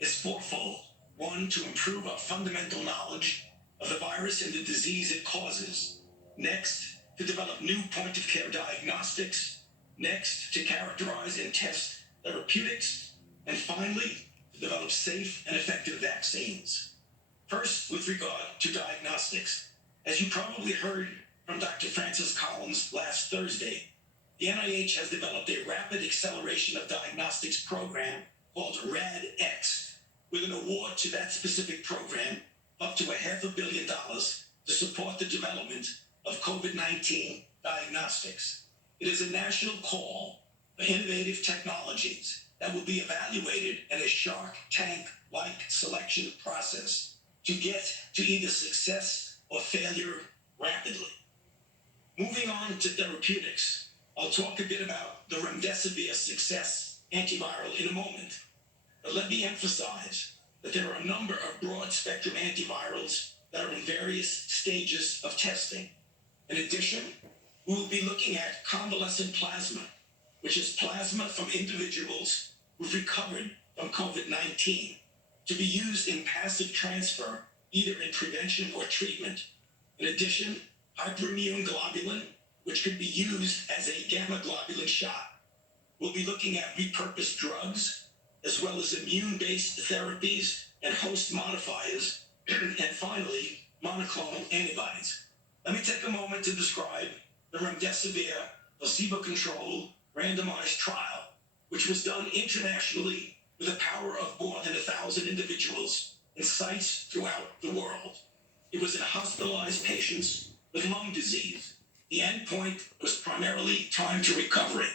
is fourfold. One, to improve our fundamental knowledge of the virus and the disease it causes. Next, to develop new point-of-care diagnostics. Next, to characterize and test therapeutics. And finally, to develop safe and effective vaccines. First, with regard to diagnostics. As you probably heard from Dr. Francis Collins last Thursday, the NIH has developed a rapid acceleration of diagnostics program called RADx, with an award to that specific program up to $500 million to support the development of COVID-19 diagnostics. It is a national call for innovative technologies that will be evaluated in a Shark Tank-like selection process to get to either success or failure rapidly. Moving on to therapeutics, I'll talk a bit about the remdesivir success antiviral in a moment. But let me emphasize that there are a number of broad-spectrum antivirals that are in various stages of testing. In addition, we will be looking at convalescent plasma, which is plasma from individuals who've recovered from COVID-19, to be used in passive transfer, either in prevention or treatment. In addition, hyperimmune globulin, which could be used as a gamma globulin shot. We'll be looking at repurposed drugs, as well as immune-based therapies and host modifiers, and finally, monoclonal antibodies. Let me take a moment to describe the remdesivir placebo-controlled randomized trial, which was done internationally with a power of more than 1,000 individuals in sites throughout the world. It was in hospitalized patients with lung disease. The endpoint was primarily time to recovery.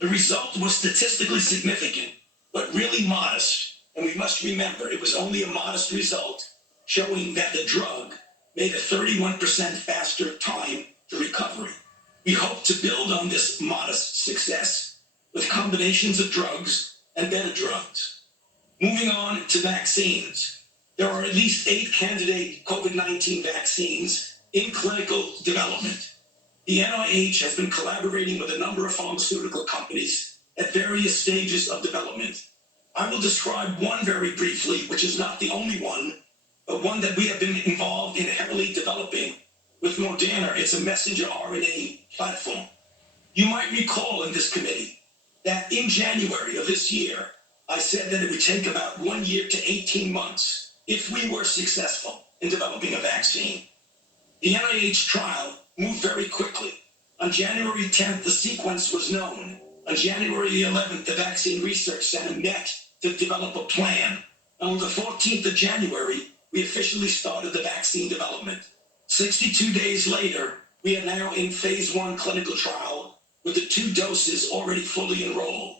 The result was statistically significant, but really modest. And we must remember it was only a modest result, showing that the drug made a 31% faster time to recovery. We hope to build on this modest success with combinations of drugs and better drugs. Moving on to vaccines. There are at least 8 candidate COVID-19 vaccines in clinical development. The NIH has been collaborating with a number of pharmaceutical companies at various stages of development. I will describe one very briefly, which is not the only one, but one that we have been involved in heavily developing with Moderna. It's a messenger RNA platform. You might recall in this committee that in January of this year, I said that it would take about 1 year to 18 months if we were successful in developing a vaccine. The NIH trial moved very quickly. On January 10th, the sequence was known. On January 11th, the Vaccine Research Center met to develop a plan. And on the 14th of January, we officially started the vaccine development. 62 days later, we are now in phase 1 clinical trial with the 2 doses already fully enrolled.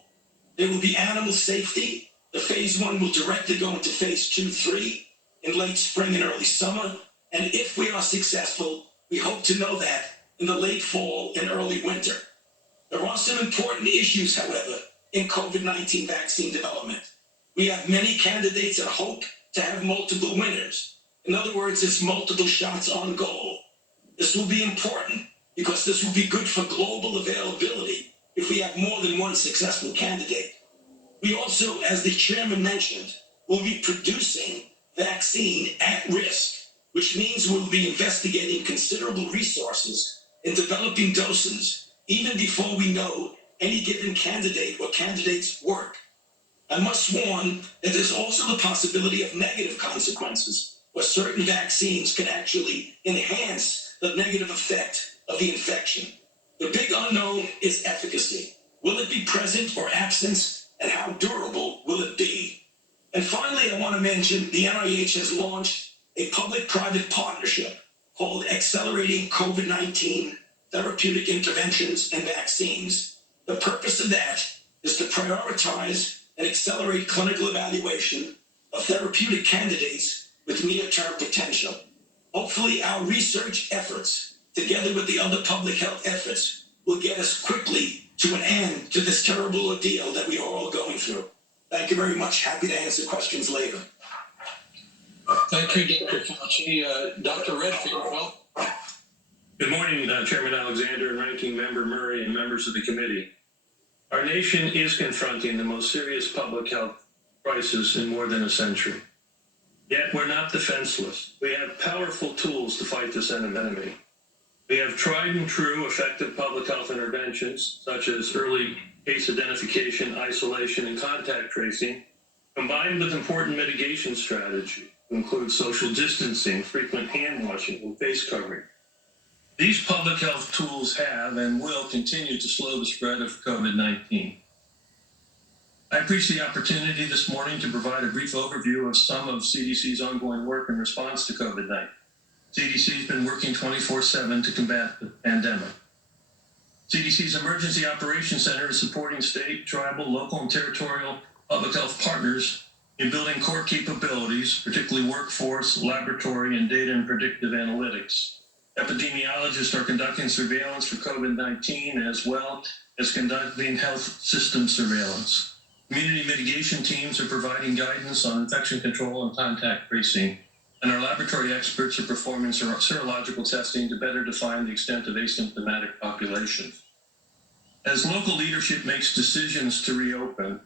There will be animal safety. The phase 1 will directly go into phase 2-3 in late spring and early summer. And if we are successful, we hope to know that in the late fall and early winter. There are some important issues, however, in COVID-19 vaccine development. We have many candidates and hope to have multiple winners. In other words, it's multiple shots on goal. This will be important because this will be good for global availability if we have more than one successful candidate. We also, as the chairman mentioned, will be producing vaccine at risk, which means we'll be investigating considerable resources in developing doses even before we know any given candidate or candidates work. I must warn that there's also the possibility of negative consequences, where certain vaccines can actually enhance the negative effect of the infection. The big unknown is efficacy. Will it be present or absent, and how durable will it be? And finally, I want to mention the NIH has launched a public-private partnership called Accelerating COVID-19 Therapeutic Interventions and Vaccines. The purpose of that is to prioritize and accelerate clinical evaluation of therapeutic candidates with near-term potential. Hopefully, our research efforts, together with the other public health efforts, will get us quickly to an end to this terrible ordeal that we are all going through. Thank you very much. Happy to answer questions later. Thank you, Dr. Fauci. Dr. Redfield, well. Good morning, Chairman Alexander and Ranking Member Murray and members of the committee. Our nation is confronting the most serious public health crisis in more than a century. Yet we're not defenseless. We have powerful tools to fight this enemy. We have tried and true effective public health interventions, such as early case identification, isolation, and contact tracing, combined with important mitigation strategies, to include social distancing, frequent hand washing, and face covering. These public health tools have and will continue to slow the spread of COVID-19. I appreciate the opportunity this morning to provide a brief overview of some of CDC's ongoing work in response to COVID-19. CDC has been working 24/7 to combat the pandemic. CDC's Emergency Operations Center is supporting state, tribal, local, and territorial public health partners in building core capabilities, particularly workforce, laboratory, and data and predictive analytics. Epidemiologists are conducting surveillance for COVID-19 as well as conducting health system surveillance. Community mitigation teams are providing guidance on infection control and contact tracing, and our laboratory experts are performing serological testing to better define the extent of asymptomatic populations. As local leadership makes decisions to reopen,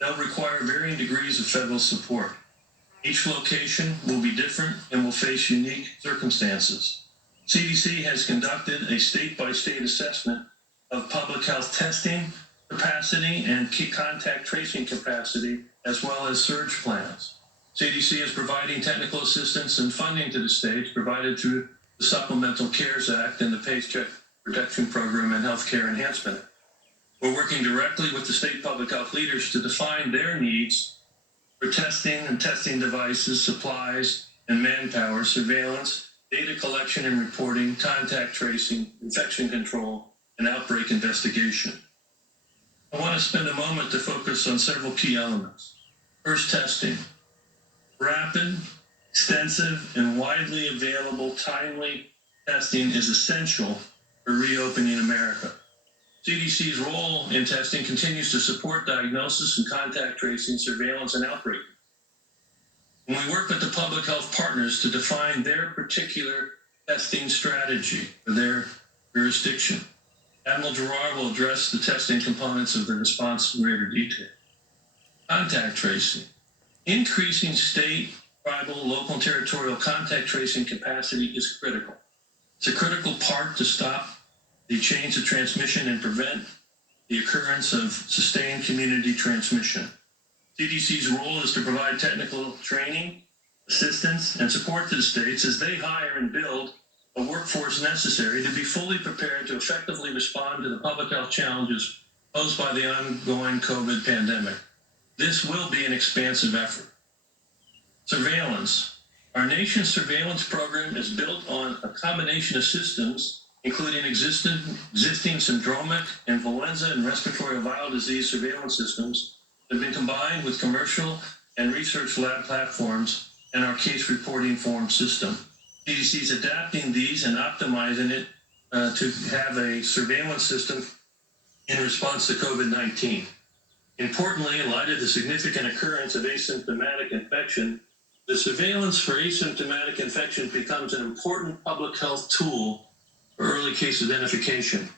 they'll require varying degrees of federal support. Each location will be different and will face unique circumstances. CDC has conducted a state-by-state assessment of public health testing capacity and contact tracing capacity, as well as surge plans. CDC is providing technical assistance and funding to the states provided through the Supplemental CARES Act and the Paycheck Protection Program and Healthcare Enhancement Act. We're working directly with the state public health leaders to define their needs for testing and testing devices, supplies, and manpower, surveillance, data collection and reporting, contact tracing, infection control, and outbreak investigation. I want to spend a moment to focus on several key elements. First, testing. Rapid, extensive, and widely available timely testing is essential for reopening America. CDC's role in testing continues to support diagnosis and contact tracing, surveillance, and outbreak. And we work with the public health partners to define their particular testing strategy for their jurisdiction. Admiral Gerard will address the testing components of the response in greater detail. Contact tracing. Increasing state, tribal, local, and territorial contact tracing capacity is critical. It's a critical part to stop the chains of transmission and prevent the occurrence of sustained community transmission. CDC's role is to provide technical training, assistance, and support to the states as they hire and build a workforce necessary to be fully prepared to effectively respond to the public health challenges posed by the ongoing COVID pandemic. This will be an expansive effort. Surveillance. Our nation's surveillance program is built on a combination of systems, including existing syndromic, influenza, and respiratory viral disease surveillance systems that have been combined with commercial and research lab platforms and our case reporting form system. CDC is adapting these and optimizing it to have a surveillance system in response to COVID-19. Importantly, in light of the significant occurrence of asymptomatic infection, the surveillance for asymptomatic infection becomes an important public health tool for early case identification.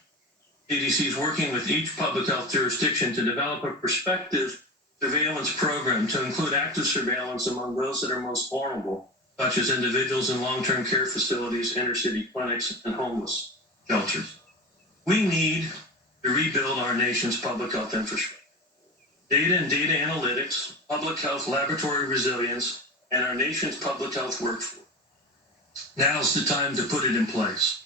CDC is working with each public health jurisdiction to develop a prospective surveillance program to include active surveillance among those that are most vulnerable, such as individuals in long-term care facilities, inner-city clinics, and homeless shelters. We need to rebuild our nation's public health infrastructure. Data and data analytics, public health laboratory resilience, and our nation's public health workforce. Now's the time to put it in place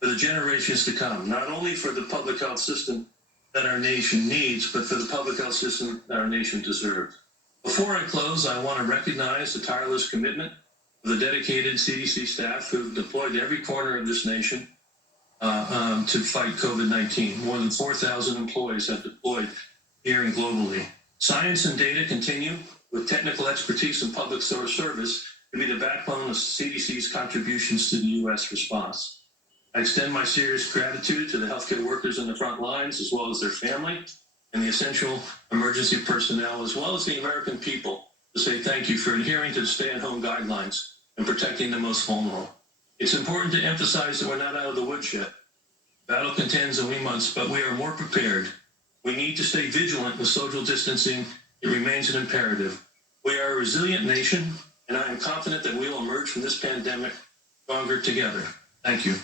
for the generations to come, not only for the public health system that our nation needs, but for the public health system that our nation deserves. Before I close, I want to recognize the tireless commitment of the dedicated CDC staff who've deployed to every corner of this nation to fight COVID-19. More than 4,000 employees have deployed here and globally. Science and data continue with technical expertise and public service to be the backbone of CDC's contributions to the U.S. response. I extend my serious gratitude to the healthcare workers on the front lines, as well as their family, and the essential emergency personnel, as well as the American people, to say thank you for adhering to the stay-at-home guidelines and protecting the most vulnerable. It's important to emphasize that we're not out of the woods yet. Battle contends and we must, but we are more prepared. We need to stay vigilant with social distancing it remains an imperative. We are a resilient nation, and I am confident that we will emerge from this pandemic stronger together. Thank you.